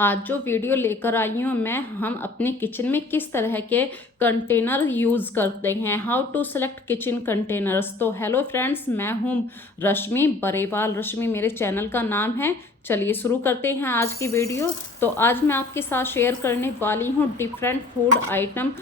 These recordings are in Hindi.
आज जो वीडियो लेकर आई हूँ मैं, हम अपने किचन में किस तरह के कंटेनर यूज़ करते हैं, how to select kitchen containers. तो हेलो फ्रेंड्स, मैं हूँ रश्मि बरेवाल। रश्मि मेरे चैनल का नाम है। चलिए शुरू करते हैं आज की वीडियो। तो आज मैं आपके साथ शेयर करने वाली हूँ डिफरेंट फूड आइटम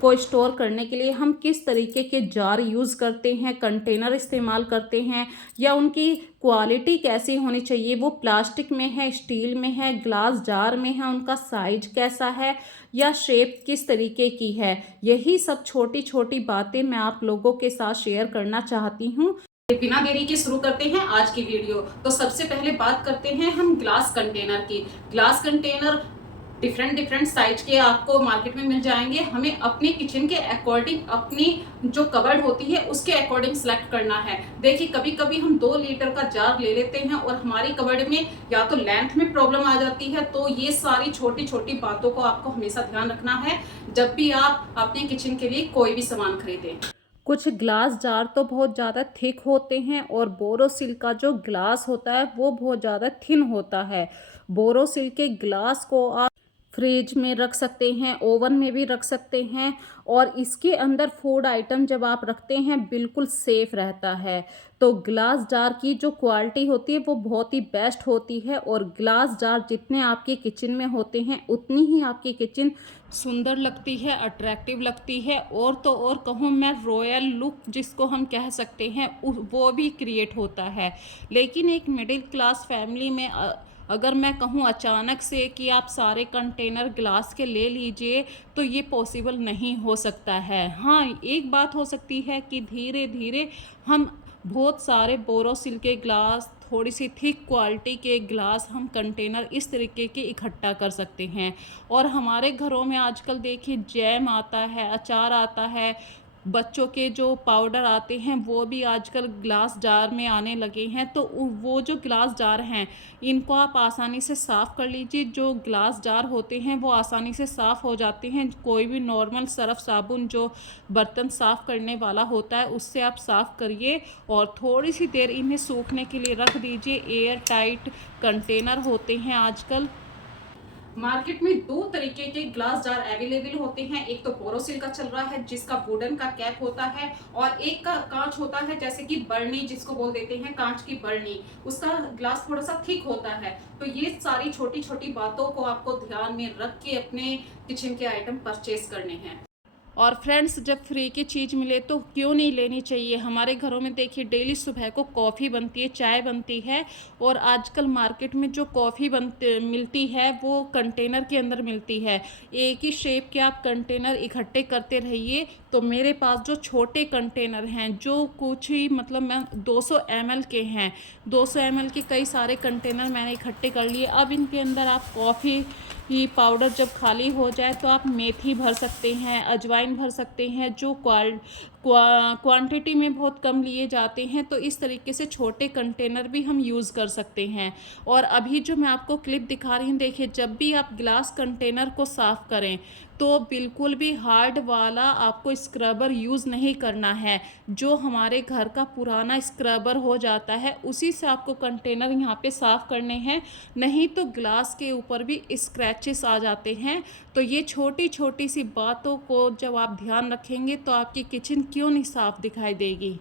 को स्टोर करने के लिए हम किस तरीके के जार यूज़ करते हैं, कंटेनर इस्तेमाल करते हैं, या उनकी क्वालिटी कैसी होनी चाहिए, वो प्लास्टिक में है, स्टील में है, ग्लास जार में है, उनका साइज कैसा है या शेप किस तरीके की है। यही सब छोटी छोटी बातें मैं आप लोगों के साथ शेयर करना चाहती हूँ। बिना देरी के शुरू करते हैं आज की वीडियो। तो सबसे पहले बात करते हैं हम ग्लास कंटेनर की। Glass container different different size के आपको मार्केट में मिल जाएंगे। हमें अपने किचन के अकॉर्डिंग, अपनी जो कबर्ड होती है उसके अकॉर्डिंग सेलेक्ट करना है। देखिए, कभी कभी हम 2 लीटर का जार ले लेते हैं और हमारी कबर्ड में या तो लेंथ में प्रॉब्लम आ जाती है। तो ये सारी छोटी छोटी बातों को आपको हमेशा ध्यान रखना है जब भी आप अपने किचन के लिए कोई भी सामान खरीदें। कुछ ग्लास जार तो बहुत ज़्यादा थिक होते हैं और बोरोसिल का जो ग्लास होता है वो बहुत ज़्यादा थिन होता है। बोरोसिल के ग्लास को आप फ्रिज में रख सकते हैं, ओवन में भी रख सकते हैं, और इसके अंदर फूड आइटम जब आप रखते हैं बिल्कुल सेफ रहता है। तो ग्लास जार की जो क्वालिटी होती है वो बहुत ही बेस्ट होती है, और ग्लास जार जितने आपके किचन में होते हैं उतनी ही आपकी किचन सुंदर लगती है, अट्रैक्टिव लगती है, और तो और कहूँ मैं रॉयल लुक जिसको हम कह सकते हैं वो भी क्रिएट होता है। लेकिन एक मिडिल क्लास फैमिली में अगर मैं कहूँ अचानक से कि आप सारे कंटेनर ग्लास के ले लीजिए तो ये पॉसिबल नहीं हो सकता है। हाँ, एक बात हो सकती है कि धीरे धीरे हम बहुत सारे बोरोसिल के ग्लास, थोड़ी सी थिक क्वालिटी के ग्लास, हम कंटेनर इस तरीके के इकट्ठा कर सकते हैं। और हमारे घरों में आजकल देखिए जैम आता है, अचार आता है, बच्चों के जो पाउडर आते हैं वो भी आजकल ग्लास जार में आने लगे हैं। तो वो जो ग्लास जार हैं इनको आप आसानी से साफ़ कर लीजिए। जो ग्लास जार होते हैं वो आसानी से साफ़ हो जाते हैं। कोई भी नॉर्मल सर्फ साबुन जो बर्तन साफ़ करने वाला होता है उससे आप साफ़ करिए और थोड़ी सी देर इन्हें सूखने के लिए रख दीजिए। एयर टाइट कंटेनर होते हैं आजकल मार्केट में। 2 तरीके के ग्लास जार अवेलेबल होते हैं। एक तो बोरोसिल का चल रहा है जिसका वुडन का कैप होता है, और एक का कांच होता है, जैसे कि बर्नी जिसको बोल देते हैं, कांच की बर्नी। उसका ग्लास थोड़ा सा थिक होता है। तो ये सारी छोटी छोटी बातों को आपको ध्यान में रख के अपने किचन के आइटम परचेज करने हैं। और फ्रेंड्स, जब फ्री की चीज़ मिले तो क्यों नहीं लेनी चाहिए। हमारे घरों में देखिए डेली सुबह को कॉफ़ी बनती है, चाय बनती है, और आजकल मार्केट में जो कॉफ़ी मिलती है वो कंटेनर के अंदर मिलती है। एक ही शेप के आप कंटेनर इकट्ठे करते रहिए। तो मेरे पास जो छोटे कंटेनर हैं, जो कुछ ही मतलब मैं 200 ml के हैं, 200 ml के कई सारे कंटेनर मैंने इकट्ठे कर लिए। अब इनके अंदर आप कॉफ़ी ही पाउडर जब खाली हो जाए तो आप मेथी भर सकते हैं, अजवाइन भर सकते हैं, जो क्वांटिटी में बहुत कम लिए जाते हैं। तो इस तरीके से छोटे कंटेनर भी हम यूज़ कर सकते हैं। और अभी जो मैं आपको क्लिप दिखा रही हूँ, देखिए, जब भी आप ग्लास कंटेनर को साफ़ करें तो बिल्कुल भी हार्ड वाला आपको स्क्रबर यूज़ नहीं करना है। जो हमारे घर का पुराना स्क्रबर हो जाता है उसी से आपको कंटेनर यहाँ पे साफ़ करने हैं, नहीं तो ग्लास के ऊपर भी स्क्रैचेस आ जाते हैं। तो ये छोटी छोटी सी बातों को जब आप ध्यान रखेंगे तो आपकी किचन क्यों नहीं साफ दिखाई देगी।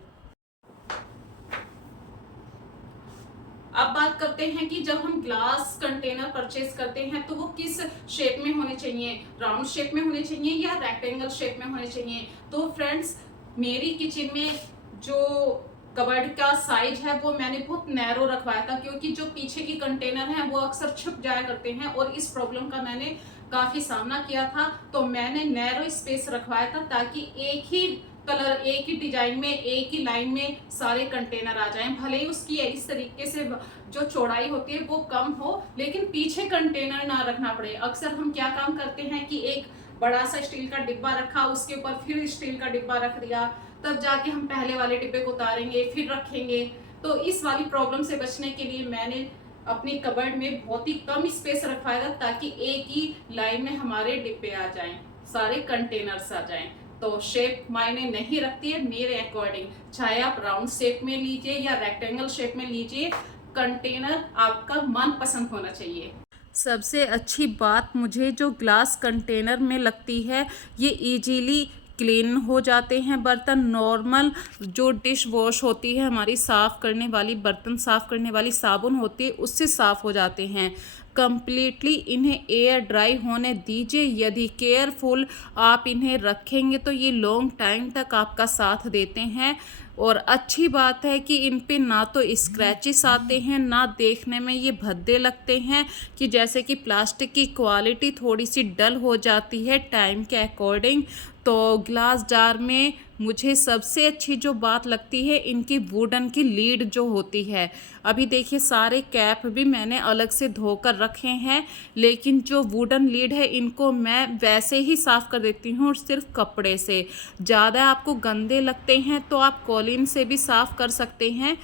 अब बात करते हैं कि जब हम ग्लास कंटेनर परचेज करते हैं तो वो किस शेप में होने चाहिए, राउंड शेप में होने चाहिए या रेक्टेंगल शेप में होने चाहिए। तो फ्रेंड्स, मेरी किचन में जो कबर्ड का साइज है वो मैंने बहुत नैरो रखवाया था, क्योंकि जो पीछे की कंटेनर हैं वो अक्सर छुप जाया करते हैं, और इस प्रॉब्लम का मैंने काफी सामना किया था। तो मैंने नैरो स्पेस रखवाया था ताकि एक ही कलर, एक ही डिजाइन में, एक ही लाइन में सारे कंटेनर आ जाएं। भले ही उसकी इस तरीके से जो चौड़ाई होती है वो कम हो, लेकिन पीछे कंटेनर ना रखना पड़े। अक्सर हम क्या काम करते हैं कि एक बड़ा सा स्टील का डिब्बा रखा, उसके ऊपर फिर स्टील का डिब्बा रख दिया, तब जाके हम पहले वाले डिब्बे को उतारेंगे फिर रखेंगे। तो इस वाली प्रॉब्लम से बचने के लिए मैंने अपनी कबर्ड में बहुत ही कम स्पेस रखवाया था ताकि एक ही लाइन में हमारे डिब्बे आ जाएं, सारे कंटेनर्स आ जाएं। तो शेप मायने नहीं रखती है मेरे अकॉर्डिंग, चाहे आप राउंड शेप में लीजिए या रेक्टेंगल शेप में लीजिए, कंटेनर आपका मन पसंद होना चाहिए। सबसे अच्छी बात मुझे जो ग्लास कंटेनर में लगती है, ये इजीली क्लीन हो जाते हैं बर्तन। नॉर्मल जो डिश वॉश होती है हमारी, साफ़ करने वाली, बर्तन साफ़ करने वाली साबुन होती है, उससे साफ़ हो जाते हैं कंप्लीटली। इन्हें एयर ड्राई होने दीजिए। यदि केयरफुल आप इन्हें रखेंगे तो ये लॉन्ग टाइम तक आपका साथ देते हैं। और अच्छी बात है कि इन पे ना तो स्क्रैचेस आते हैं, ना देखने में ये भद्दे लगते हैं कि जैसे कि प्लास्टिक की क्वालिटी थोड़ी सी डल हो जाती है टाइम के अकॉर्डिंग। तो ग्लास जार में मुझे सबसे अच्छी जो बात लगती है, इनकी वुडन की लीड जो होती है। अभी देखिए सारे कैप भी मैंने अलग से धोकर रखे हैं, लेकिन जो वुडन लीड है इनको मैं वैसे ही साफ़ कर देती हूँ, सिर्फ कपड़े से। ज़्यादा आपको गंदे लगते हैं तो आप कॉलिन से भी साफ़ कर सकते हैं।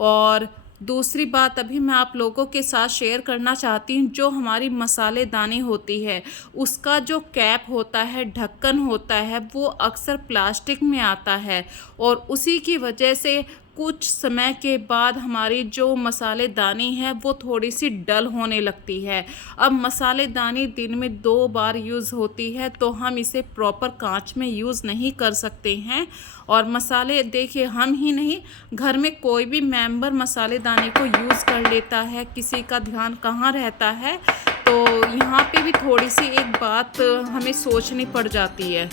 और दूसरी बात अभी मैं आप लोगों के साथ शेयर करना चाहती हूँ, जो हमारी मसालेदानी होती है उसका जो कैप होता है, ढक्कन होता है, वो अक्सर प्लास्टिक में आता है और उसी की वजह से कुछ समय के बाद हमारी जो मसालेदानी है वो थोड़ी सी डल होने लगती है। अब मसालेदानी दिन में 2 बार यूज़ होती है तो हम इसे प्रॉपर कांच में यूज़ नहीं कर सकते हैं। और मसाले देखिए, हम ही नहीं, घर में कोई भी मेंबर मसालेदानी को यूज़ कर लेता है, किसी का ध्यान कहाँ रहता है। तो यहाँ पे भी थोड़ी सी एक बात हमें सोचनी पड़ जाती है।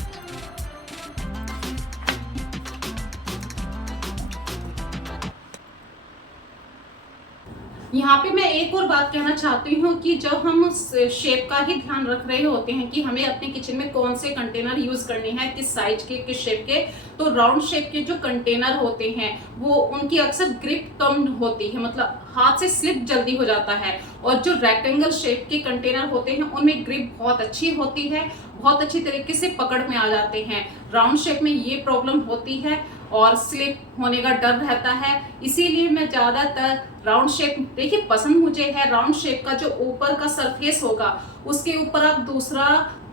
यहाँ पे मैं एक और बात कहना चाहती हूँ कि जब हम शेप का ही ध्यान रख रहे होते हैं कि हमें अपने किचन में कौन से कंटेनर यूज करने हैं, किस साइज के, किस शेप के, तो राउंड शेप के जो कंटेनर होते हैं वो उनकी अक्सर ग्रिप कम होती है, मतलब हाथ से स्लिप जल्दी हो जाता है। और जो रेक्टेंगल शेप के कंटेनर होते हैं उनमें ग्रिप बहुत अच्छी होती है, बहुत अच्छी तरीके से पकड़ में आ जाते हैं। राउंड शेप में ये प्रॉब्लम होती है और स्लिप होने का डर रहता है। इसीलिए मैं ज़्यादातर राउंड शेप, देखिए पसंद मुझे है राउंड शेप का, जो ऊपर का सरफेस होगा उसके ऊपर आप दूसरा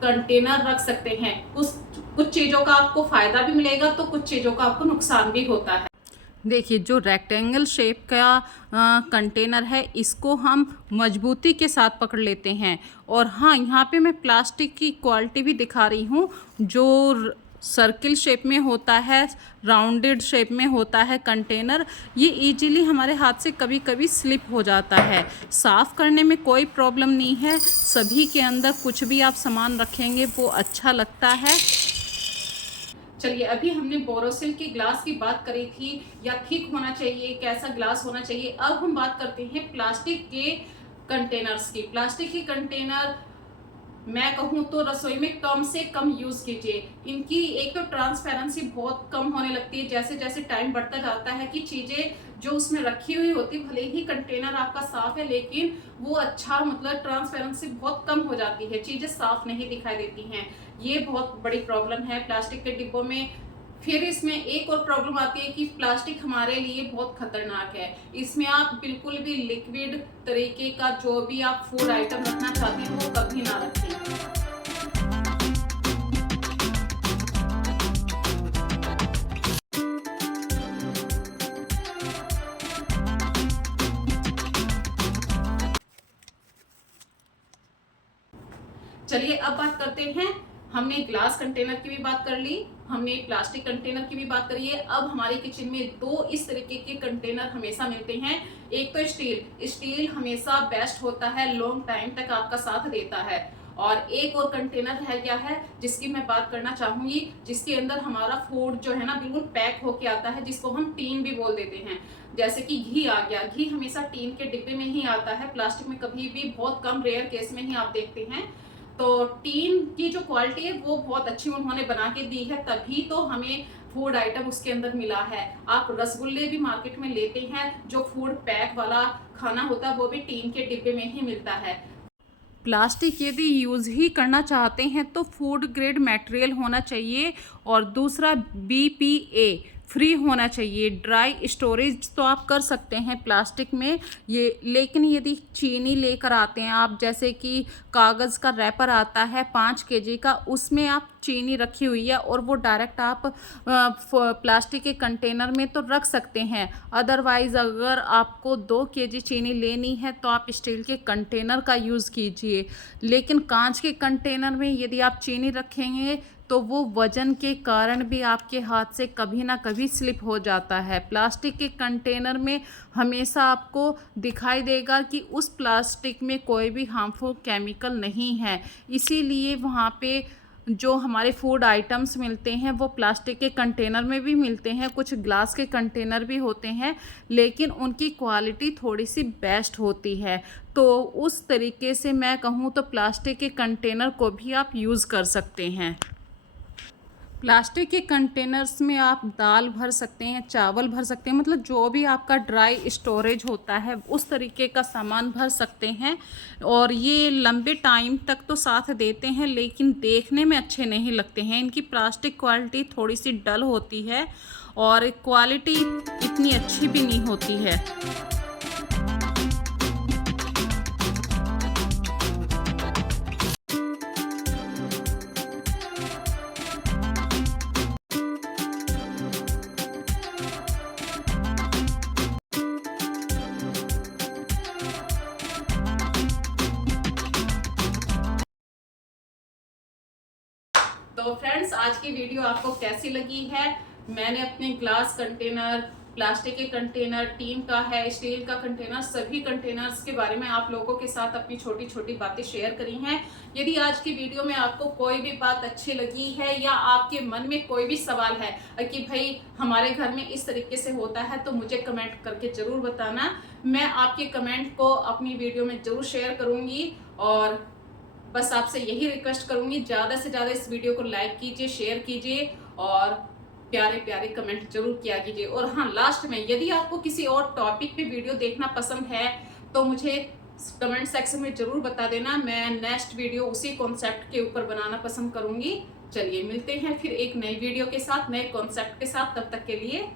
कंटेनर रख सकते हैं। कुछ चीज़ों का आपको फायदा भी मिलेगा तो कुछ चीज़ों का आपको नुकसान भी होता है। देखिए जो रेक्टेंगल शेप का कंटेनर है इसको हम मजबूती के साथ पकड़ लेते हैं। और हाँ, यहाँ पे मैं प्लास्टिक की क्वालिटी भी दिखा रही हूँ। जो सर्किल शेप में होता है, राउंडेड शेप में होता है कंटेनर, ये इजीली हमारे हाथ से कभी कभी स्लिप हो जाता है। साफ़ करने में कोई प्रॉब्लम नहीं है, सभी के अंदर कुछ भी आप सामान रखेंगे वो अच्छा लगता है। चलिए, अभी हमने बोरोसिल के ग्लास की बात करी थी, या थिक होना चाहिए, कैसा ग्लास होना चाहिए। अब हम बात करते हैं प्लास्टिक के कंटेनर्स की। प्लास्टिक के कंटेनर मैं कहूँ तो रसोई में कम से कम यूज़ कीजिए। इनकी एक तो ट्रांसपेरेंसी बहुत कम होने लगती है, जैसे जैसे टाइम बढ़ता जाता है कि चीज़ें जो उसमें रखी हुई होती, भले ही कंटेनर आपका साफ़ है लेकिन वो अच्छा, मतलब ट्रांसपेरेंसी बहुत कम हो जाती है, चीज़ें साफ़ नहीं दिखाई देती हैं। ये बहुत बड़ी प्रॉब्लम है प्लास्टिक के डिब्बों में। फिर इसमें एक और प्रॉब्लम आती है कि प्लास्टिक हमारे लिए बहुत खतरनाक है। इसमें आप बिल्कुल भी लिक्विड तरीके का जो भी आप फूड आइटम रखना चाहते हैं वो कभी ना रखें। चलिए अब बात करते हैं, हमने ग्लास कंटेनर की भी बात कर ली, हमने प्लास्टिक कंटेनर की भी बात करी है। अब हमारे किचन में 2 इस तरीके के कंटेनर हमेशा मिलते हैं। एक तो स्टील हमेशा बेस्ट होता है, लॉन्ग टाइम तक आपका साथ देता है। और एक और कंटेनर है क्या है जिसकी मैं बात करना चाहूंगी, जिसके अंदर हमारा फूड जो है ना बिल्कुल पैक होके आता है, जिसको हम टीन भी बोल देते हैं। जैसे कि घी आ गया, घी हमेशा टीन के डिब्बे में ही आता है, प्लास्टिक में कभी भी, बहुत कम रेयर केस में ही आप देखते हैं। तो टीन की जो क्वालिटी है वो बहुत अच्छी उन्होंने बना के दी है, तभी तो हमें फूड आइटम उसके अंदर मिला है। आप रसगुल्ले भी मार्केट में लेते हैं, जो फूड पैक वाला खाना होता है वो भी टीन के डिब्बे में ही मिलता है। प्लास्टिक यदि यूज़ ही करना चाहते हैं तो फूड ग्रेड मटेरियल होना चाहिए। और दूसरा, BPA फ्री होना चाहिए। ड्राई स्टोरेज तो आप कर सकते हैं प्लास्टिक में ये, लेकिन यदि चीनी लेकर आते हैं आप, जैसे कि कागज़ का रैपर आता है 5 kg का, उसमें आप चीनी रखी हुई है और वो डायरेक्ट आप प्लास्टिक के कंटेनर में तो रख सकते हैं। अदरवाइज़ अगर आपको 2 केजी चीनी लेनी है तो आप स्टील के कंटेनर का यूज़ कीजिए। लेकिन कांच के कंटेनर में यदि आप चीनी रखेंगे तो वो वज़न के कारण भी आपके हाथ से कभी ना कभी स्लिप हो जाता है। प्लास्टिक के कंटेनर में हमेशा आपको दिखाई देगा कि उस प्लास्टिक में कोई भी हार्मफुल केमिकल नहीं है, इसीलिए वहाँ पे जो हमारे फूड आइटम्स मिलते हैं वो प्लास्टिक के कंटेनर में भी मिलते हैं, कुछ ग्लास के कंटेनर भी होते हैं, लेकिन उनकी क्वालिटी थोड़ी सी बेस्ट होती है। तो उस तरीके से मैं कहूँ तो प्लास्टिक के कंटेनर को भी आप यूज़ कर सकते हैं। प्लास्टिक के कंटेनर्स में आप दाल भर सकते हैं, चावल भर सकते हैं, मतलब जो भी आपका ड्राई स्टोरेज होता है उस तरीके का सामान भर सकते हैं। और ये लंबे टाइम तक तो साथ देते हैं लेकिन देखने में अच्छे नहीं लगते हैं। इनकी प्लास्टिक क्वालिटी थोड़ी सी डल होती है और क्वालिटी इतनी अच्छी भी नहीं होती है। तो फ्रेंड्स, आज की वीडियो आपको कैसी लगी है? मैंने अपने ग्लास कंटेनर, प्लास्टिक के कंटेनर, टीन का है, स्टील का कंटेनर, सभी कंटेनर्स के बारे में आप लोगों के साथ अपनी छोटी छोटी बातें शेयर करी हैं। यदि आज की वीडियो में आपको कोई भी बात अच्छी लगी है या आपके मन में कोई भी सवाल है कि भाई हमारे घर में इस तरीके से होता है, तो मुझे कमेंट करके ज़रूर बताना। मैं आपके कमेंट को अपनी वीडियो में ज़रूर शेयर करूँगी और बस आपसे यही रिक्वेस्ट करूंगी, ज़्यादा से ज़्यादा इस वीडियो को लाइक कीजिए, शेयर कीजिए और प्यारे प्यारे कमेंट जरूर किया कीजिए। और हाँ, लास्ट में यदि आपको किसी और टॉपिक पे वीडियो देखना पसंद है तो मुझे कमेंट सेक्शन में ज़रूर बता देना। मैं नेक्स्ट वीडियो उसी कॉन्सेप्ट के ऊपर बनाना पसंद करूंगी। चलिए मिलते हैं फिर एक नई वीडियो के साथ, नए कॉन्सेप्ट के साथ। तब तक के लिए